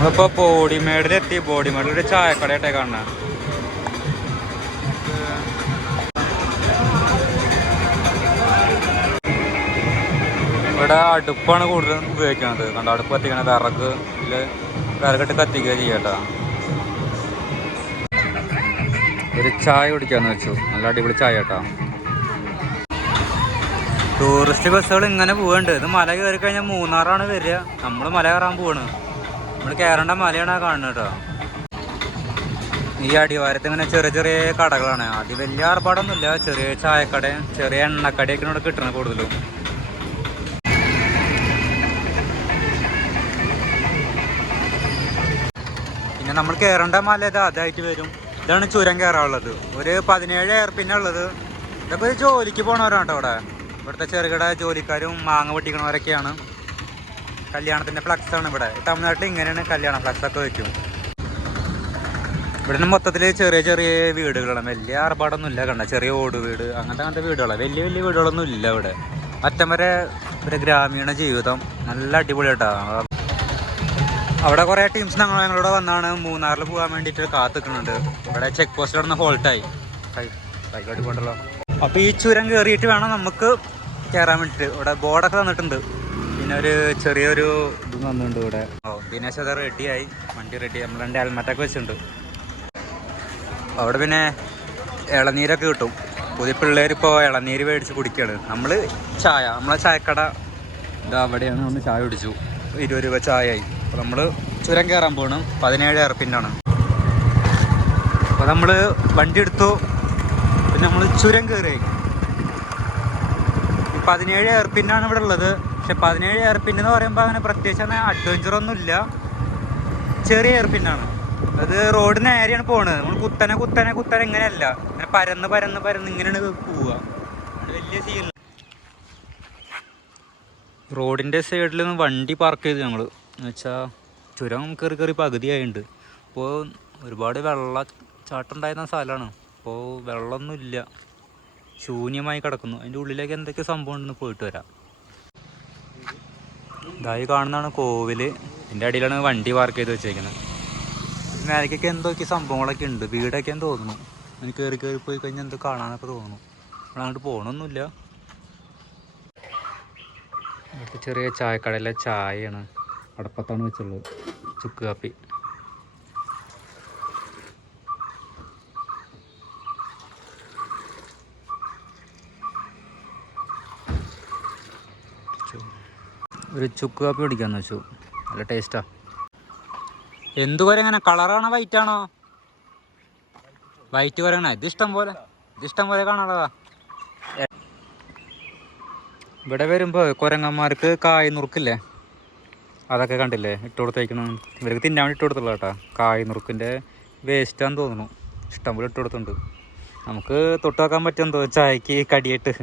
നമ്മളിപ്പോ ബോഡിമേഡിലെത്തി ബോഡിമേഡിൽ ഒരു ചായക്കടയായിട്ടേ കാണുന്നത് ഇവിടെ അടുപ്പാണ് കൂടുതലും ഉപയോഗിക്കുന്നത്. കണ്ട അടുപ്പ് കത്തിക്കണ വിറക് വിറകിട്ട് കത്തിക്കുക ചെയ്യട്ടാ. ഒരു ചായ കുടിക്കാന്ന് വെച്ചു. നല്ല അടിപൊളി ചായ കേട്ടോ ടൂറിസ്റ്റ് ബസ്സുകൾ ഇങ്ങനെ പോവുന്നുണ്ട്. ഇത് മല കയറി കഴിഞ്ഞാൽ മൂന്നാറാണ് വരിക. നമ്മൾ മല കയറാൻ പോവാണ്. നമ്മൾ കയറേണ്ട മലയാണ് കാണുന്നത് കേട്ടോ. ഈ അടിവാരത്ത് ഇങ്ങനെ ചെറിയ ചെറിയ കടകളാണ്. അത് വലിയ ഇല്ല ചെറിയ ചായക്കടയും ചെറിയ എണ്ണക്കടയൊക്കെ ഇവിടെ കിട്ടണം കൂടുതലും. പിന്നെ നമ്മൾ കയറേണ്ട മല ഇത് അതായിട്ട് വരും. ഇതാണ് ചുരം കയറാനുള്ളത് ഒരു പതിനേഴ് പിന്നെ ഉള്ളത്. ഇതൊക്കെ ജോലിക്ക് പോണവരാണ് കേട്ടോ ഇവിടെ. ഇവിടുത്തെ ചെറുകിട ജോലിക്കാരും മാങ്ങ പൊട്ടിക്കണവരൊക്കെയാണ് കല്യാണത്തിന്റെ ഫ്ലക്സ് ആണ് ഇവിടെ. തമിഴ്നാട്ടിൽ ഇങ്ങനെയാണ് കല്യാണ ഫ്ലക്സ് ഒക്കെ വെക്കും. ഇവിടെ മൊത്തത്തിൽ ചെറിയ ചെറിയ വീടുകളാണ്. വലിയ ആർഭാടൊന്നും ഇല്ല കണ്ട? ചെറിയ ഓട് വീട് അങ്ങനത്തെ അങ്ങനത്തെ വീടുകളാണ് വലിയ വലിയ വീടുകളൊന്നും ഇല്ല ഇവിടെ. അറ്റം വരെ ഒരു ഗ്രാമീണ ജീവിതം. നല്ല അടിപൊളിയായിട്ടാണ് അവിടെ കുറേ ടീംസ് ഞങ്ങൾ വന്നാണ് മൂന്നാറിൽ പോകാൻ വേണ്ടിയിട്ട് കാത്ത് നിൽക്കുന്നുണ്ട് ഇവിടെ ചെക്ക് പോസ്റ്റിൽ അവിടെ ഹോൾട്ടായി ബൈക്കോട്ട് കൊണ്ടല്ലോ. അപ്പോൾ ഈ ചുരം കയറിയിട്ട് വേണം നമുക്ക് കയറാൻ വേണ്ടിയിട്ട്. ഇവിടെ ബോർഡൊക്കെ തന്നിട്ടുണ്ട്. പിന്നെ ഒരു ചെറിയൊരു ഇത് വന്നിട്ടുണ്ട് ഇവിടെ. ഓ ദിനേശ് അത് റെഡിയായി വണ്ടി റെഡി നമ്മൾ രണ്ട് ഹെൽമെറ്റൊക്കെ വെച്ചിട്ടുണ്ട്. അവിടെ പിന്നെ ഇളനീരൊക്കെ കിട്ടും. പുതിയ പിള്ളേർ ഇപ്പോൾ ഇളനീര് മേടിച്ച് കുടിക്കുകയാണ് നമ്മൾ ചായ നമ്മളെ ചായക്കട ഇതാ അവിടെയാണ് നമ്മൾ ചായ കുടിച്ചു. ഇരുപത് രൂപ ചായയായി. അപ്പോൾ നമ്മൾ ചുരം കയറാൻ പോകണം പതിനേഴ് ഇറപ്പിന്റാണ് അപ്പോൾ നമ്മൾ വണ്ടി എടുത്തു. പിന്നെ നമ്മൾ ചുരം കയറി. പതിനേഴ് എയർപിന്നാണ് ഇവിടെ ഉള്ളത്. പക്ഷെ പതിനേഴ് എയർപിൻ എന്ന് പറയുമ്പോൾ അങ്ങനെ പ്രത്യേകിച്ച് അങ്ങനെ അഡ്വഞ്ചർ ഒന്നും ഇല്ല. ചെറിയ എയർപിന്നാണ്. അത് റോഡ് നേരെയാണ് പോണത്. നമ്മൾ കുത്തനെ കുത്തനെ കുത്തനെ ഇങ്ങനെയല്ല. ഇങ്ങനെ പരന്ന് പരന്ന് പരന്ന് ഇങ്ങനെയാണ് പോവുക. വലിയ സീൻ റോഡിന്റെ സൈഡിൽ നിന്ന് വണ്ടി പാർക്ക് ചെയ്തു ഞങ്ങൾ എന്നുവെച്ചാൽ ചുരം കയറി കയറി പകുതിയായിട്ടുണ്ട് അപ്പോൾ ഒരുപാട് വെള്ളച്ചാട്ടം ഉണ്ടായിരുന്ന സ്ഥലമാണ് അപ്പോൾ വെള്ളമൊന്നുമില്ല ശൂന്യമായി കിടക്കുന്നു. അതിന്റെ ഉള്ളിലേക്ക് എന്തൊക്കെ സംഭവം ഉണ്ടെന്ന് പോയിട്ട് വരാം. ഇതായി കാണുന്നതാണ് കോവിൽ ഇതിന്റെ അടിയിലാണ് വണ്ടി പാർക്ക് ചെയ്ത് വെച്ചേക്കുന്നത്. മേലേക്കൊക്കെ എന്തൊക്കെ സംഭവങ്ങളൊക്കെ ഉണ്ട്. വീടൊക്കെ എന്ന് തോന്നുന്നു. അതിന് കയറി കയറി പോയി കഴിഞ്ഞാൽ എന്തോ കാണാനൊക്കെ തോന്നുന്നു. നമ്മൾ അങ്ങോട്ട് പോകണമൊന്നുമില്ല ചെറിയ ചായക്കടയിലെ ചായയാണ്. അടപ്പത്താണ് വെച്ചുള്ളത്. ചുക്ക് കാപ്പി. ഒരു ചുക്ക് കാപ്പി കുടിക്കാന്ന് വെച്ചു. നല്ല ടേസ്റ്റാ. എന്ത് കുരങ്ങനെ കളറാണോ വൈറ്റ് ആണോ? വൈറ്റ് കുരങ്ങണ ഇതിഷ്ടം പോലെ. ഇതിഷ്ടം പോലെ കാണാനുള്ളതാ. ഇവിടെ വരുമ്പോൾ കുരങ്ങന്മാർക്ക് കായ് നുറുക്കില്ലേ? അതൊക്കെ കണ്ടില്ലേ? ഇട്ട് കൊടുത്തേക്കണം. ഇവർക്ക് തിന്നാൻ വേണ്ടി ഇട്ട് കൊടുത്തുള്ള കേട്ടോ കായ് നുറുക്കിന്റെ വേസ്റ്റാന്ന് തോന്നുന്നു. ഇഷ്ടംപോലെ ഇട്ട് കൊടുത്തിട്ടുണ്ട്. നമുക്ക് തൊട്ട് വെക്കാൻ പറ്റുമെന്തോ ചായക്ക് കടിയായിട്ട്.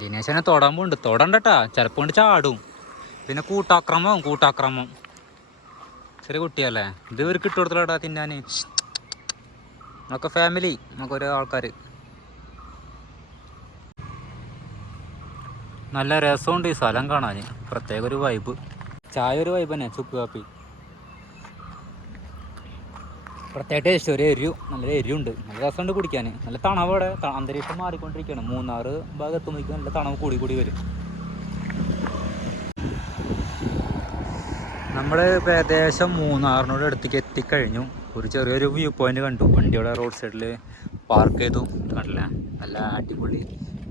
ദിനേശനെ തൊടാൻ പോകുന്നുണ്ട് തൊടണ്ടട്ടാ. ചിലപ്പോൾ കൊണ്ട് ചാടും. പിന്നെ കൂട്ടാക്രമം കൂട്ടാക്രമം. ചെറിയ കുട്ടിയല്ലേ? ഇത് ഇവർക്ക് ഇട്ട് കൊടുത്തില്ലാട്ടാ തിന്നാൻ നമുക്ക് ഫാമിലി നമുക്ക് ഓരോ ആൾക്കാർ നല്ല രസമുണ്ട് ഈ സ്ഥലം കാണാൻ പ്രത്യേക ഒരു വൈബ് ചായ ഒരു വൈബ് തന്നെ ചുക്ക് കാപ്പി. പ്രത്യേക ടേസ്റ്റ് ഒരു എരിവ് നല്ല എരിവുണ്ട്. നല്ല രസമുണ്ട് കുടിക്കാൻ. നല്ല തണവ് അവിടെ അന്തരീക്ഷം മാറിക്കൊണ്ടിരിക്കുകയാണ്. മൂന്നാറ് ഭാഗത്ത് എത്തുമ്പോഴേക്കും നല്ല തണവ് കൂടി കൂടി വരും. നമ്മൾ ഏകദേശം മൂന്നാറിനോട് അടുത്തേക്ക് എത്തിക്കഴിഞ്ഞു. ഒരു ചെറിയൊരു വ്യൂ പോയിന്റ് കണ്ടു. വണ്ടിയുടെ റോഡ് സൈഡിൽ പാർക്ക് ചെയ്തു. കണ്ടില്ല? നല്ല അടിപൊളി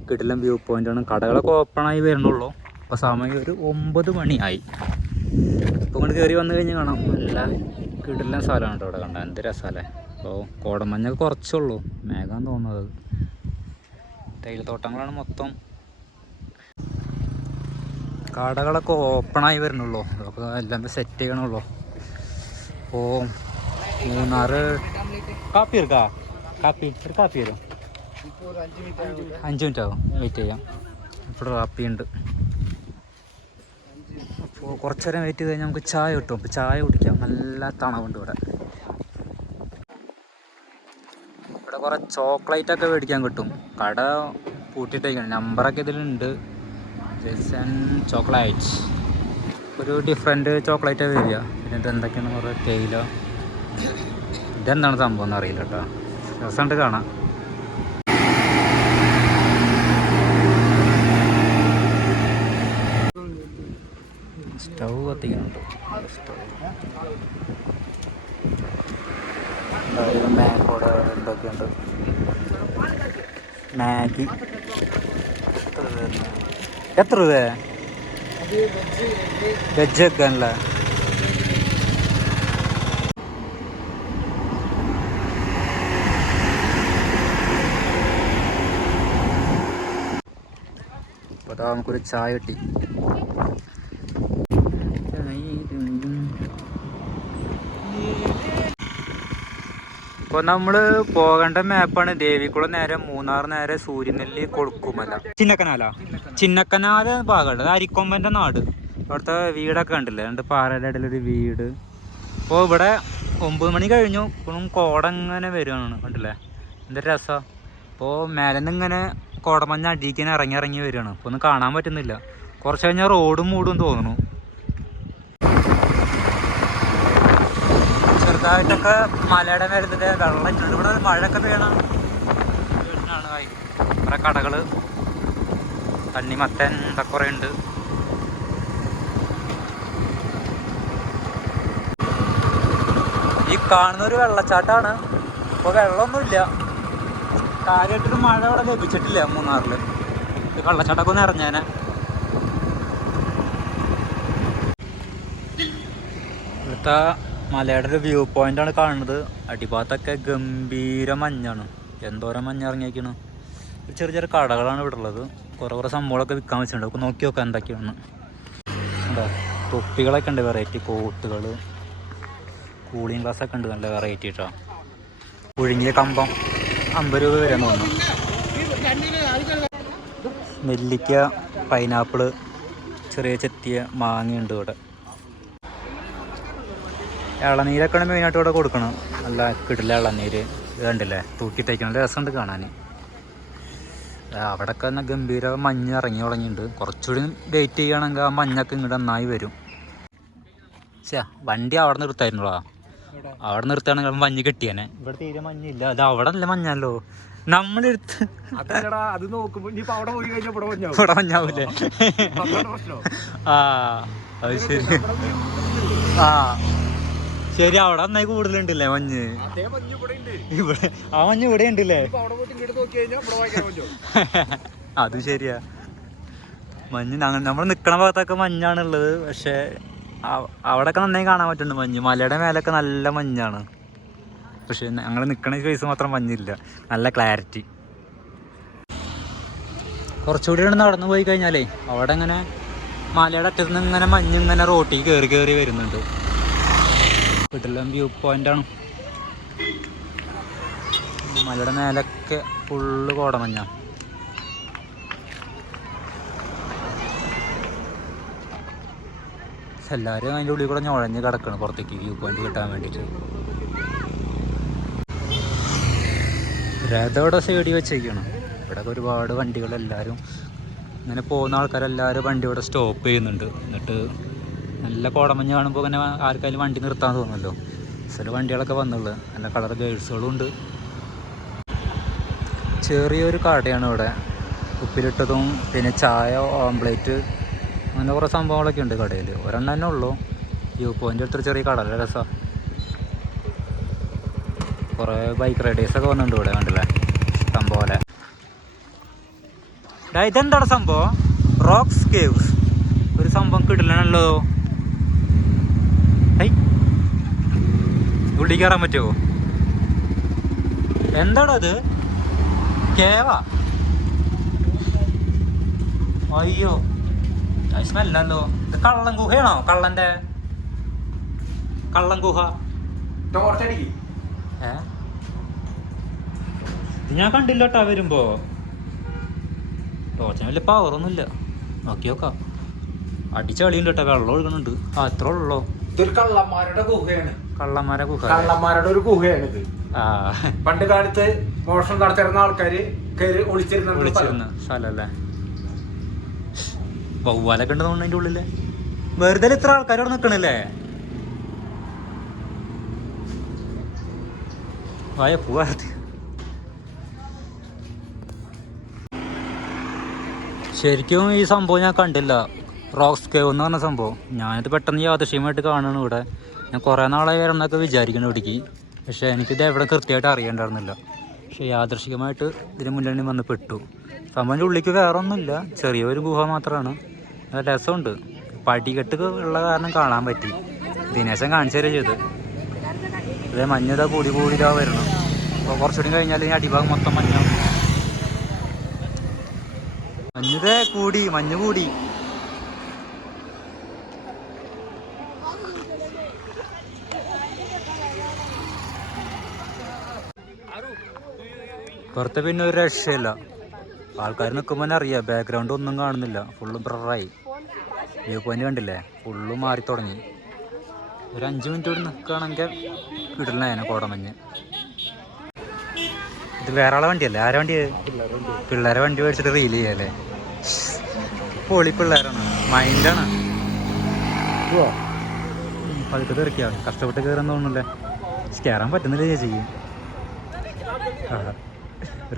കിടിലം വ്യൂ പോയിന്റാണ് കടകളൊക്കെ ഓപ്പണായി വരുന്നുള്ളൂ. അപ്പോൾ സമയം ഒരു ഒമ്പത് മണിയായി. ഇപ്പോൾ ഇങ്ങോട്ട് കയറി വന്നു കഴിഞ്ഞാൽ കാണാം. നല്ല കിടിലം സ്ഥലമാണ് കേട്ടോ ഇവിടെ കണ്ട എന്ത് രസമല്ലേ അപ്പോൾ കോടമഞ്ഞൊക്കെ കുറച്ചുള്ളൂ. മേഘം തോന്നുന്നത്. തേയിലത്തോട്ടങ്ങളാണ് മൊത്തം. കടകളൊക്കെ ഓപ്പണായി വരുന്നുള്ളൂ. അതൊക്കെ എല്ലാം സെറ്റ് ചെയ്യണുള്ളൂ. അപ്പോൾ മൂന്നാറ് കാപ്പി എടുക്കാ? കാപ്പി ഒരു കാപ്പി തരും അഞ്ച് മിനിറ്റ് ആകും വെയിറ്റ് ചെയ്യാം. ഇവിടെ കാപ്പി ഉണ്ട് അപ്പോൾ കുറച്ച് നേരം വെയിറ്റ് ചെയ്ത് കഴിഞ്ഞാൽ നമുക്ക് ചായ കിട്ടും. അപ്പോൾ ചായ കുടിക്കാം. നല്ല തണവുണ്ട് ഇവിടെ. ഇവിടെ കുറേ ചോക്ലേറ്റ് ഒക്കെ മേടിക്കാൻ കിട്ടും. കട പൂട്ടിയിട്ടേക്കാണ്. നമ്പറൊക്കെ ഇതിലുണ്ട്. ജെസൻ ചോക്ലേറ്റ് ഒരു ഡിഫറെന്റ് ചോക്ലേറ്റ് വരിക. പിന്നെ ഇത് എന്തൊക്കെയാണ് കുറേ തേയില. ഇതെന്താണ് സംഭവം എന്ന് അറിയില്ല കേട്ടോ. രസമുണ്ട് കാണാം സ്റ്റൗ കത്തിക്കുന്നുണ്ട് സ്റ്റൗ മാഗോടെ എന്തൊക്കെയുണ്ട്? മാഗി. എത്ര രൂപ വെജൊക്കെ വെക്കാനല്ലേ അപ്പോൾ നമുക്കൊരു ചായ കിട്ടി. ഇപ്പോൾ നമ്മൾ പോകേണ്ട മാപ്പാണ് ദേവികുളം നേരെ മൂന്നാർ നേരെ സൂര്യനെല്ലി കൊളുക്കുമല ചിന്നക്കനാല. ചിന്നക്കനാല ഭാഗമുണ്ട് അത് അരിക്കൊമ്പന്റെ നാട്. അവിടുത്തെ വീടൊക്കെ കണ്ടില്ലേ? രണ്ട് പാറയുടെ ഇടയിലൊരു വീട്. അപ്പോൾ ഇവിടെ ഒമ്പത് മണി കഴിഞ്ഞു. ഇപ്പോഴും കോട ഇങ്ങനെ വരുവാണ് കണ്ടില്ലേ? എന്തൊരു രസം. അപ്പോൾ മേലെ നിന്ന് ഇങ്ങനെ കോടമഞ്ഞ അടിയിക്കാൻ ഇറങ്ങി ഇറങ്ങി വരികയാണ്. അപ്പോൾ ഒന്നും കാണാൻ പറ്റുന്നില്ല. കുറച്ച് കഴിഞ്ഞാൽ റോഡും മൂടും തോന്നുന്നു. ചെറുതായിട്ടൊക്കെ മലയുടെ മേലത്തെ വെള്ളം ഇട്ടുണ്ട് ഇവിടെ മഴയൊക്കെ പെയ്യണം. വീടിനാണ് ആയി കുറേ കടകൾ തണ്ണിമത്തൻ ഇതൊക്കെ കുറേ ഉണ്ട്. ഈ കാണുന്നൊരു വെള്ളച്ചാട്ടമാണ് ഇപ്പോൾ വെള്ളമൊന്നുമില്ല. കാര്യമായിട്ടൊരു മഴ അവിടെ ലഭിച്ചിട്ടില്ല മൂന്നാറിൽ ഈ വെള്ളച്ചാട്ടമൊക്കെ ഒന്ന് ഇറങ്ങാനെ. ഇവിടുത്തെ മലയുടെ ഒരു വ്യൂ പോയിന്റ് ആണ് കാണുന്നത്. അടിഭാഗത്തൊക്കെ ഗംഭീര മഞ്ഞാണ്. എന്തോരം മഞ്ഞ ഇറങ്ങിയേക്കാണ് ചെറിയ ചെറിയ കടകളാണ് ഇവിടെ ഉള്ളത്. കുറേ കുറേ സംഭവങ്ങളൊക്കെ വിൽക്കാൻ വെച്ചിട്ടുണ്ട്. നമുക്ക് നോക്കി നോക്കാം എന്തൊക്കെയാണ്. എന്താ തൊപ്പികളൊക്കെ ഉണ്ട് വെറൈറ്റി കോട്ടുകൾ കൂളിംഗ് ഗ്ലാസ് ഒക്കെ ഉണ്ട്. നല്ല വെറൈറ്റി കേട്ടോ പുഴുങ്ങിയ കമ്പം. അമ്പത് രൂപ വരെ തോന്നുന്നു. നെല്ലിക്ക പൈനാപ്പിൾ ചെറിയ ചെത്തിയ മാങ്ങയുണ്ട് ഇവിടെ. ഇളനീരൊക്കെയാണ് മെയിനായിട്ട് ഇവിടെ കൊടുക്കണം. നല്ല കിടില ഇളനീര്. കണ്ടില്ലേ? തൂക്കി തയ്ക്കണം നല്ല രസമുണ്ട് കാണാൻ. അവിടെയൊക്കെ തന്നെ ഗംഭീര മഞ്ഞ് ഇറങ്ങി തുടങ്ങിയിട്ടുണ്ട്. കുറച്ചുകൂടി വെയിറ്റ് ചെയ്യുകയാണെങ്കിൽ ആ മഞ്ഞൊക്കെ ഇങ്ങോട്ട് നന്നായി വരും. ചേ വണ്ടി അവിടെ നിർത്തായിരുന്നുള്ളൂ അവിടെ നിർത്തുകയാണെങ്കിൽ മഞ്ഞ് കെട്ടിയാനെ. ഇവിടെ തീരെ മഞ്ഞില്ല. അത് അവിടെ അല്ല മഞ്ഞല്ലോ നമ്മളെടുത്ത് അത് നോക്കുമ്പോ അവിടെ പോയി കഴിഞ്ഞാൽ ഇവിടെ മഞ്ഞാവൂലേ? ആ അത് ശരി. ആ ശരി അവിടെ നന്നായി കൂടുതലുണ്ടല്ലേ മഞ്ഞ്? ഇവിടെ ആ മഞ്ഞ് ഇവിടെ ഉണ്ടല്ലേ അത് ശരിയാ. മഞ്ഞ് നമ്മൾ നിക്കണ ഭാഗത്തൊക്കെ മഞ്ഞാണുള്ളത്. പക്ഷേ അവ- അവിടെയൊക്കെ നന്നായി കാണാൻ പറ്റുന്നുണ്ട് മഞ്ഞ്. മലയുടെ മേലൊക്കെ നല്ല മഞ്ഞാണ്. പക്ഷെ ഞങ്ങൾ നിൽക്കണ സ്പേസ് മാത്രം മഞ്ഞില്ല. നല്ല ക്ലാരിറ്റി കുറച്ചുകൂടി ഇവിടെ നടന്നു പോയി കഴിഞ്ഞാലേ അവിടെ ഇങ്ങനെ മലയുടെ അറ്റത്ത് നിന്ന് ഇങ്ങനെ മഞ്ഞ് ഇങ്ങനെ റോട്ടിൽ കയറി കയറി വരുന്നുണ്ട്. വീട്ടിലും വ്യൂ പോയിന്റ് ആണ്. മലയുടെ മേലൊക്കെ ഫുള്ള് കോടമഞ്ഞ. എല്ലാവരും അതിന്റെ ഉള്ളിൽ കൂടെ ഞുഴഞ്ഞ് കിടക്കണം പുറത്തേക്ക് വ്യൂ പോയിന്റ് കിട്ടാൻ വേണ്ടിയിട്ട്. രഥം സൈഡിൽ വെച്ചേക്കാണ്. ഇവിടെ ഒരുപാട് വണ്ടികൾ എല്ലാവരും ഇങ്ങനെ പോകുന്ന ആൾക്കാരെല്ലാവരും വണ്ടി ഇവിടെ സ്റ്റോപ്പ് ചെയ്യുന്നുണ്ട്. എന്നിട്ട് നല്ല കോടമഞ്ഞ് കാണുമ്പോൾ ഇങ്ങനെ ആർക്കായാലും വണ്ടി നിർത്താൻ തോന്നുമല്ലോ. ചില വണ്ടികളൊക്കെ വന്നുള്ളൂ. നല്ല കളർ ഗേൾസുകളും ഉണ്ട്. ചെറിയൊരു കടയാണ് ഇവിടെ. ഉപ്പിലിട്ടതും പിന്നെ ചായ ഓംപ്ലേറ്റ് അങ്ങനെ കുറേ സംഭവങ്ങളൊക്കെ ഉണ്ട് കടയിൽ ഒരെണ്ണം തന്നെ ഉള്ളൂ. വ്യൂ പോയിന്റ് അടുത്തൊരു ചെറിയ കട. നല്ല രസമാണ് കുറേ ബൈക്ക് റൈഡേഴ്സൊക്കെ വന്നിട്ടുണ്ട് ഇവിടെ കണ്ടില്ലേ? ഇഷ്ടം പോലെ. ഇതെന്താണ് സംഭവം? റോക്സ് കേവ്സ് ഒരു സംഭവം കിടില്ലണല്ലോ ഉള്ളിൽ കയറാൻ പറ്റുമോ അത് കേവാ. അയ്യോ സ്മെല്ലല്ലോ ഇത് കള്ളൻ ഗുഹയാണോ? കള്ളന്റെ കള്ളൻ ഗുഹ. ഏ? ഇത് ഞാൻ കണ്ടില്ല കേട്ടാ വരുമ്പോ. ടോർച്ചിന് വലിയ പവറൊന്നുമില്ല നോക്കി നോക്കാം. അടിച്ചളിയുണ്ട് കേട്ടോ വെള്ളം ഒഴുകണുണ്ട് ആ അത്ര ഉള്ളോ. ഇതൊരു കള്ളന്മാരുടെ ഗുഹയാണ്. കള്ളന്മാരെ ഗുഹ കള്ളന്മാരുടെ ഒരു ഗുഹയാണ് ഇത് പണ്ട് കാലത്ത് മോഷണം നടത്തിരുന്ന ആൾക്കാര് കയറി ഒളിച്ചിരുന്ന സ്ഥലല്ലേ? വവ്വാലൊക്കെ ഉണ്ട് അതിന്റെ ഉള്ളിൽ. വെറുതെ ഇത്ര ആൾക്കാർ അവിടെ നിക്കണല്ലേ? വായ പോവാ ശരിക്കും ഈ സംഭവം ഞാൻ കണ്ടില്ല. റോക്സ് കേവ് എന്ന് പറഞ്ഞ സംഭവം. ഞാനിത് പെട്ടെന്ന് യാദൃശ്യമായിട്ട് കാണുകയാണ് ഇവിടെ. ഞാൻ കുറേ നാളായി വരണമെന്നൊക്കെ വിചാരിക്കണം ഇവിടേക്ക്. പക്ഷേ എനിക്കിത് എവിടെ കൃത്യമായിട്ട് അറിയണ്ടായിരുന്നില്ല പക്ഷേ യാദൃശികമായിട്ട് ഇതിന് മുന്നിൽ വന്ന് പെട്ടു. സംഭവം ഉള്ളിക്ക് വേറെ ഒന്നുമില്ല ചെറിയൊരു ഗുഹ മാത്രമാണ്. നല്ല രസമുണ്ട്. പടികെട്ട് ഉള്ള കാരണം കാണാൻ പറ്റി. ദിനേശൻ കാണിച്ചു തരുക ചെയ്ത്. ഇതേ മഞ്ഞത കൂടി കൂടി ഇതാ വരണം. അപ്പോൾ കുറച്ചുകൂടി കഴിഞ്ഞാൽ ഈ അടിഭാഗം മൊത്തം മഞ്ഞ മഞ്ഞത കൂടി മഞ്ഞ് കൂടി. പുറത്ത് പിന്നെ ഒരു രക്ഷയില്ല. ആൾക്കാർ നിൽക്കുമ്പോൾ തന്നെ അറിയാം ബാക്ക്ഗ്രൗണ്ട് ഒന്നും കാണുന്നില്ല. ഫുള്ളും ബ്രറായി വ്യൂ പോയിന്റ് കണ്ടില്ലേ? ഫുള്ളും മാറി തുടങ്ങി. ഒരു അഞ്ച് മിനിറ്റ് കൂടി നിൽക്കുകയാണെങ്കിൽ കിടില്ല കോടമഞ്ഞ് ഇത് വേറെ ആളെ വണ്ടിയല്ലേ? ആരെ വണ്ടി പിള്ളേരെ വണ്ടി മേടിച്ചിട്ട് റീൽ ചെയ്യാല്ലേ? പൊളി പിള്ളേരാണ്. മൈൻഡാണ് പതുക്കെ തീർക്കിയാണ് കഷ്ടപ്പെട്ട് കയറുന്ന തോന്നുന്നില്ലേ കയറാൻ പറ്റുന്നില്ല ചേച്ചിക്ക്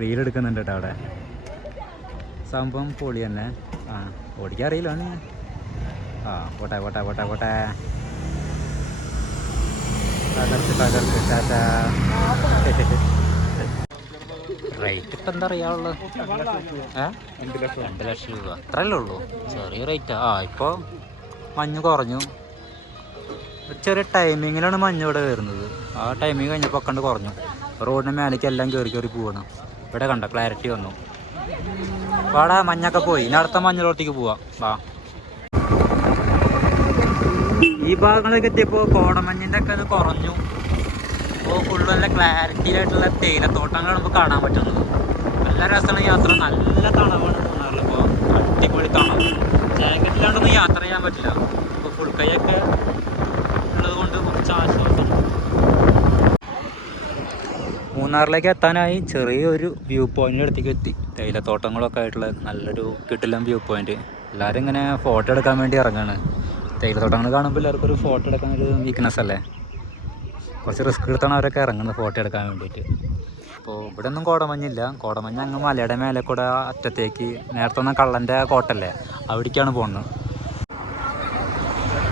റീൽ എടുക്കുന്നുണ്ട് കേട്ടോ അവിടെ. സംഭവം പൊളി തന്നെ. ആ ഓടിക്കാൻ അവന്. ആ പോട്ടെ പോട്ടെ പോട്ടെ പോട്ടെ. തകർക്ക് ടാറ്റാ. റേറ്റ് ഇപ്പം എന്താ അറിയാവുള്ളത് രണ്ട് ലക്ഷം രൂപ. അത്രയല്ലേ ഉള്ളൂ? ചെറിയ റേറ്റാ ആ. ഇപ്പോൾ മഞ്ഞ് കുറഞ്ഞു. ചെറിയ ടൈമിങ്ങിലാണ് മഞ്ഞ് ഇവിടെ വരുന്നത് ആ ടൈമിങ് കഴിഞ്ഞപ്പോൾ കണ്ട് കുറഞ്ഞു. റോഡിന് മേലേക്ക് എല്ലാം കയറി കയറി പോവാണ്. ഇവിടെ കണ്ട ക്ലാരിറ്റി വന്നു. അവിടെ മഞ്ഞൊക്കെ പോയി. ഇനി അടുത്ത മഞ്ഞളോട്ടേക്ക് പോവാം. വാ. ഈ ഭാഗങ്ങളിലേക്ക് എത്തിയപ്പോൾ കോടമഞ്ഞിന്റെ ഒക്കെ ഇത് കുറഞ്ഞു. അപ്പോൾ ഫുള്ള് നല്ല ക്ലാരിറ്റി ആയിട്ടുള്ള തേയിലത്തോട്ടങ്ങൾ നമുക്ക് കാണാൻ പറ്റുന്നത്. നല്ല രസമാണ് യാത്ര. നല്ല തണവാണ് മൂന്നാറിൽ ഇപ്പോൾ അടിപൊളി തണവ്. ജാക്കറ്റിലാണ്ടൊന്നും യാത്ര ചെയ്യാൻ പറ്റില്ല. ഇപ്പോൾ ഫുൾ കൈയൊക്കെ ഉള്ളത് കൊണ്ട് കുറച്ച് ആശ്വാസം മൂന്നാറിലേക്ക് എത്താനായി ചെറിയൊരു വ്യൂ പോയിന്റ് അടുത്തേക്ക് എത്തി. തേയിലത്തോട്ടങ്ങളൊക്കെ ആയിട്ടുള്ള നല്ലൊരു കിട്ടില്ല വ്യൂ പോയിന്റ് എല്ലാവരും ഇങ്ങനെ ഫോട്ടോ എടുക്കാൻ വേണ്ടി ഇറങ്ങാണ്. തേയിലത്തോട്ടങ്ങൾ കാണുമ്പോൾ എല്ലാവർക്കും ഒരു ഫോട്ടോ എടുക്കാൻ ഒരു വീക്ക്നെസ് അല്ലേ? കുറച്ച് റിസ്ക് എടുത്താണ് അവരൊക്കെ ഇറങ്ങുന്നത് ഫോട്ടോ എടുക്കാൻ വേണ്ടിയിട്ട്. അപ്പോൾ ഇവിടെ ഒന്നും കോടമഞ്ഞില്ല. കോടമഞ്ഞ് അങ്ങ് മലയുടെ മേലെ കൂടെ അറ്റത്തേക്ക് നേരത്തെ ഒന്നും കള്ളന്റെ കോട്ടല്ലേ അവിടേക്കാണ് പോകുന്നത്.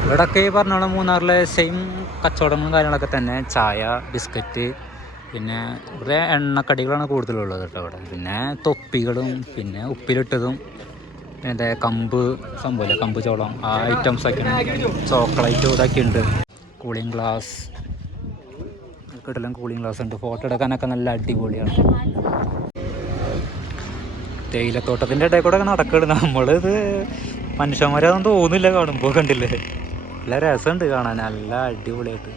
ഇവിടെയൊക്കെ ഈ പറഞ്ഞോളം മൂന്നാറിലെ സെയിം കച്ചവടങ്ങളും കാര്യങ്ങളൊക്കെ തന്നെ. ചായ ബിസ്ക്കറ്റ് പിന്നെ ഇവിടെ എണ്ണക്കടികളാണ് കൂടുതലുള്ളത് കേട്ടോ അവിടെ. പിന്നെ തൊപ്പികളും പിന്നെ ഉപ്പിലിട്ടതും പിന്നെ കമ്പ് സംഭവമില്ല? കമ്പ് ചോളം ആ ഐറ്റംസൊക്കെയാണ് ചോക്ലേറ്റ് ഇതൊക്കെ ഉണ്ട്. Cooling glass. കിടലും കൂളിംഗ് ഗ്ലാസ് ഉണ്ട്. ഫോട്ടോ എടുക്കാനൊക്കെ നല്ല അടിപൊളിയാണ്. തേയിലത്തോട്ടത്തിന്റെ ഇടയിൽ കൂടെ ഒക്കെ നടക്കണ്. നമ്മളിത് മനുഷ്യന്മാരതൊന്നും തോന്നില്ല കാണുമ്പോൾ കണ്ടില്ലേ? നല്ല രസമുണ്ട് കാണാൻ. നല്ല അടിപൊളിയായിട്ട്.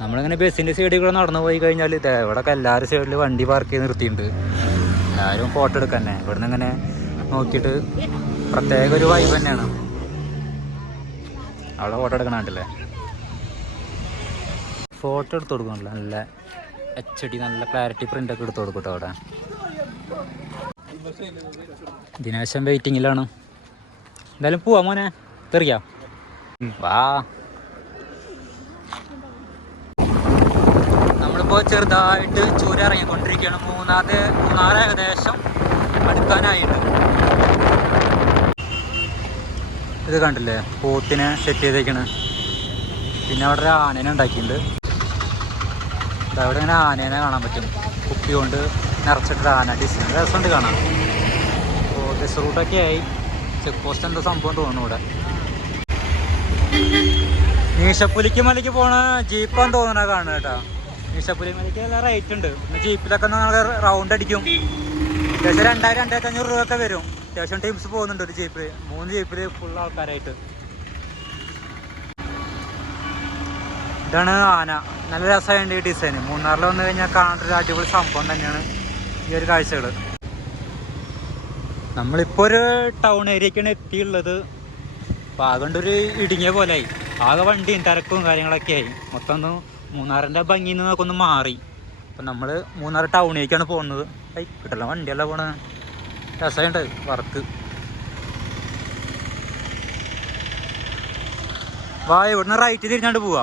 നമ്മളിങ്ങനെ ബസ്സിന്റെ സൈഡിൽ കൂടെ നടന്നു പോയി കഴിഞ്ഞാൽ ഇത് ഇവിടെയൊക്കെ എല്ലാവരും സൈഡിൽ വണ്ടി പാർക്ക് ചെയ്ത് നിർത്തിയിട്ടുണ്ട്. എല്ലാവരും ഫോട്ടോ എടുക്കാൻ തന്നെ ഇവിടുന്ന് ഇങ്ങനെ നോക്കിയിട്ട് പ്രത്യേക ഒരു വൈബ് തന്നെയാണ്. അവിടെ ഫോട്ടോ എടുക്കണാണ്ടല്ലേ ഫോട്ടോ എടുത്തു കൊടുക്കണല്ലോ. നല്ല എച്ച് ഡി നല്ല ക്ലാരിറ്റി പ്രിന്റൊക്കെ എടുത്ത് കൊടുക്കട്ടോ അവിടെ. ദിനേശം വെയിറ്റിങ്ങിലാണ് എന്തായാലും പോവാ മോനെ. തെറിയാ വാ. നമ്മളിപ്പോൾ ചെറുതായിട്ട് ചൂര ഇറങ്ങിക്കൊണ്ടിരിക്കുകയാണ്. മൂന്നാമത് മൂന്നാറ് ഏകദേശം അടുക്കാനായിട്ട്. ഇത് കണ്ടില്ലേ? പോത്തിനെ സെറ്റ് ചെയ്തേക്കണ്. പിന്നെ അവിടെ ഒരു ആനേനെ ഉണ്ടാക്കിയിട്ടുണ്ട്. അവിടെ ഇങ്ങനെ ആനേനെ കാണാൻ പറ്റും. കുപ്പി കൊണ്ട് നിറച്ചിട്ടൊരു ആന ഡിസൈൻ രസമുണ്ട് കാണാം അപ്പോൾ ബസ് റൂട്ടൊക്കെ ആയി. ചെക്ക് പോസ്റ്റ് എന്താ സംഭവം തോന്നുന്നു ഇവിടെ. മീശപ്പുലിക്ക് മലയ്ക്ക് പോണ ജീപ്പാന്ന് തോന്നണ കാണുന്നു കേട്ടോ. മീശപ്പുലി മലയ്ക്ക് നല്ല റേറ്റ് ഉണ്ട് ജീപ്പിലൊക്കെ നമ്മൾ റൗണ്ട് അടിക്കും. അത്യാവശ്യം രണ്ടായിരം രണ്ടായിരത്തി അഞ്ഞൂറ് രൂപ ഒക്കെ വരും. അത്യാവശ്യം ടീംസ് പോകുന്നുണ്ട് ഒരു ജീപ്പിൽ മൂന്ന് ജീപ്പിൽ ഫുൾ ആൾക്കാരായിട്ട്. ഇതാണ് ആന. നല്ല രസമായിട്ട് ഈ ഡിസൈന് മൂന്നാറിൽ വന്നു കഴിഞ്ഞാൽ കാണേണ്ട അടിപൊളി സംഭവം തന്നെയാണ് ഈ ഒരു കാഴ്ചകൾ. നമ്മളിപ്പോൾ ഒരു ടൗൺ ഏരിയക്കാണ് എത്തിയുള്ളത്. അപ്പോൾ ആകെ ഒരു ഇടുങ്ങിയ പോലെയായി ആകെ വണ്ടിയും തിരക്കും കാര്യങ്ങളൊക്കെ ആയി. മൊത്തം ഒന്ന് മൂന്നാറിന്റെ ഭംഗിയിൽ നിന്ന് നോക്കൊന്ന് മാറി. അപ്പം നമ്മൾ മൂന്നാർ ടൗണിലേക്കാണ് പോകുന്നത്. ഐ കിട്ടല വണ്ടിയല്ല പോണേ? രസമുണ്ട് വർക്ക് വാ ഇവിടുന്ന് റൈറ്റ് തിരിഞ്ഞാണ്ട് പോവാ.